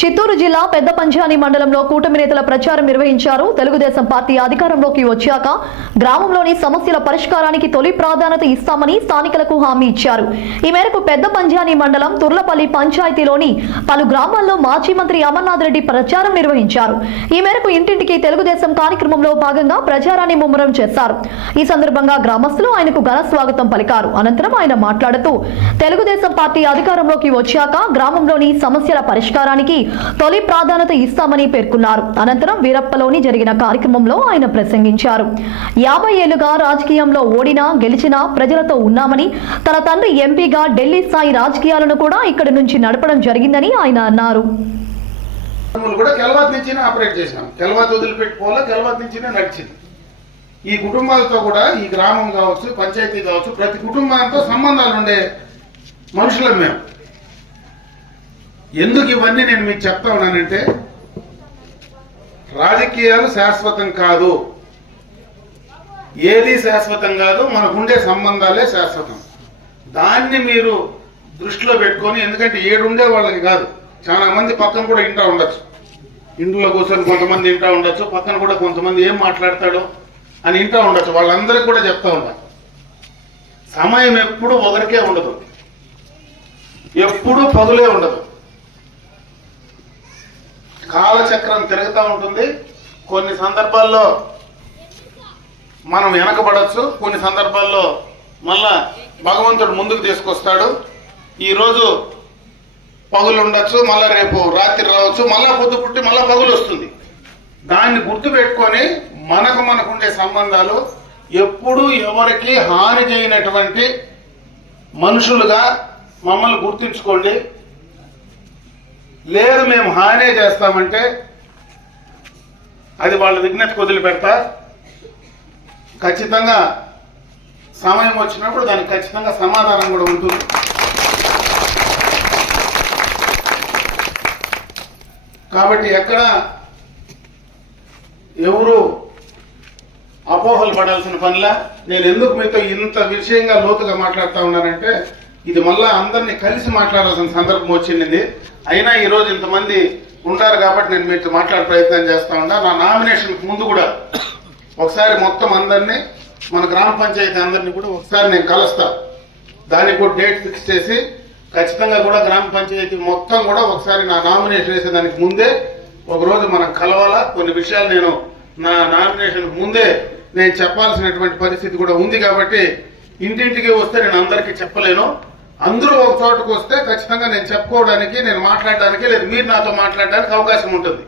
చిత్తూరు జిల్లా పెద్ద పంచాని మండలంలో కూటమి నేతల ప్రచారం నిర్వహించారు. తెలుగుదేశం పార్టీ అధికారంలోకి వచ్చాక గ్రామంలోని సమస్యల పరిష్కారానికి తొలి ప్రాధాన్యత ఇస్తామని స్థానికులకు హామీ ఇచ్చారు. ఈ మేరకు పెద్ద పంచాని మండలం తుర్లపల్లి పంచాయతీలోని పలు గ్రామాల్లో మాజీ మంత్రి అమర్నాథ్ రెడ్డి ప్రచారం నిర్వహించారు. ఈ మేరకు ఇంటింటికి తెలుగుదేశం కార్యక్రమంలో భాగంగా ప్రచారాన్ని ముమ్మరం చేశారు. ఈ సందర్భంగా గ్రామస్తులు ఆయనకు ఘన స్వాగతం పలికారు. అనంతరం ఆయన మాట్లాడుతూ తెలుగుదేశం పార్టీ అధికారంలోకి వచ్చాక గ్రామంలోని సమస్యల పరిష్కారానికి తొలి ప్రాధాన్యత ఇస్తామని పేర్కొన్నారు. అనంతరం వీరప్పలోని జరిగిన కార్యక్రమంలో ఆయన ప్రసంగించారు. యాభై ఏళ్ళుగా రాజకీయంలో ఓడినా గెలిచినా ప్రజలతో ఉన్నామని తన తండ్రి ఎంపీగా ఢిల్లీ స్థాయి రాజకీయాలను కూడా ఇక్కడి నుంచి నడపడం జరిగిందని ఆయన అన్నారు. కూడా కెలవాత్ నుంచినే ఆపరేట్ చేసినాం. కెలవాత్ వదిలిపెట్టుకోవాలా కెలవాత్ నుంచినే నడిచింది. ఈ కుటుంబాలతో కూడా ఈ గ్రామం కావచ్చు పంచాయతీ కావచ్చు ప్రతి కుటుంబంతో సంబంధాలు ఉండే మనుషులం మేము. ఎందుకు ఇవన్నీ నేను మీకు చెప్తా ఉన్నానంటే రాజకీయాలు శాశ్వతం కాదు. ఏది శాశ్వతం కాదు మనకుండే సంబంధాలే శాశ్వతం. దాన్ని మీరు దృష్టిలో పెట్టుకొని ఎందుకంటే ఏడుండే వాళ్ళకి కాదు చాలా మంది పక్కన కూడా ఇంటా ఉండొచ్చు. ఇంట్లో కూర్చొని కొంతమంది ఇంటా ఉండొచ్చు పక్కన కూడా కొంతమంది ఏం మాట్లాడతాడో అని ఇంటా ఉండొచ్చు. వాళ్ళందరికీ కూడా చెప్తా ఉండాలి సమయం ఎప్పుడు ఒకరికే ఉండదు. ఎప్పుడూ పదులే ఉండదు. కాలచక్రం తిరుగుతూ ఉంటుంది. కొన్ని సందర్భాల్లో మనం వెనకబడచ్చు. కొన్ని సందర్భాల్లో మళ్ళా భగవంతుడు ముందుకు తీసుకొస్తాడు. ఈరోజు పగులు ఉండొచ్చు మళ్ళా రేపు రాత్రి రావచ్చు మళ్ళా పొద్దు పుట్టి మళ్ళీ పగులు వస్తుంది. దాన్ని గుర్తుపెట్టుకొని మనకు మనకు మనకుండే సంబంధాలు ఎప్పుడూ ఎవరికి హాని చేయనటువంటి మనుషులుగా మమ్మల్ని గుర్తుంచుకోండి. లేదు మేము హానే చేస్తామంటే అది వాళ్ళ విజ్ఞతకు వదిలిపెడతా. ఖచ్చితంగా సమయం వచ్చినప్పుడు దానికి ఖచ్చితంగా సమాధానం కూడా ఉంటుంది. కాబట్టి ఎక్కడ ఎవరు అపోహలు పడాల్సిన పనిలా? నేను ఎందుకు మీతో ఇంత విషయంగా లోతుగా మాట్లాడుతూ ఉన్నానంటే ఇది మళ్ళీ అందరినీ కలిసి మాట్లాడాల్సిన సందర్భం వచ్చింది. అయినా ఈరోజు ఇంతమంది ఉంటారు కాబట్టి నేను మీతో మాట్లాడే ప్రయత్నం చేస్తా ఉన్నా. నా నామినేషన్కి ముందు కూడా ఒకసారి మొత్తం అందరినీ మన గ్రామ పంచాయతీ అందరినీ కూడా ఒకసారి నేను కలుస్తా. దానికి కూడా డేట్ ఫిక్స్ చేసి ఖచ్చితంగా కూడా గ్రామ పంచాయతీ మొత్తం కూడా ఒకసారి నా నామినేషన్ వేసేదానికి ముందే ఒకరోజు మనం కలవాలా? కొన్ని విషయాలు నేను నా నామినేషన్ ముందే నేను చెప్పాల్సినటువంటి పరిస్థితి కూడా ఉంది కాబట్టి ఇంటింటికి వస్తే నేను అందరికీ చెప్పలేను. అందరూ ఒక చోటుకు వస్తే ఖచ్చితంగా నేను చెప్పుకోవడానికి నేను మాట్లాడడానికి లేదు. మీరు నాతో మాట్లాడడానికి అవకాశం ఉంటుంది.